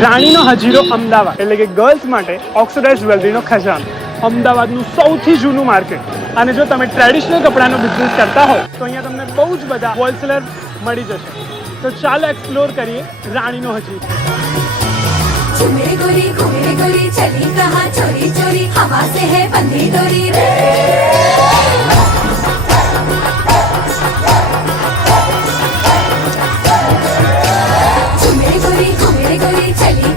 રાણીનો હજીરો અમદાવાદ એટલે કે ગર્લ્સ માટે ઓક્સિડાઇઝ જ્વેલરીનો ખજાનો, અમદાવાદનું સૌથી જૂનું માર્કેટ. અને જો તમે ટ્રેડિશનલ કપડાનો બિઝનેસ કરતા હોય તો અહીંયા તમને બહુ જ બધા હોલસેલર મળી જશે. તો ચાલો એક્સપ્લોર કરીએ રાણીનો હજીરો. घूमे गोरी चली कहाँ चोरी चोरी हवा से है बंधी डोरी रे. घूमे गोरी चली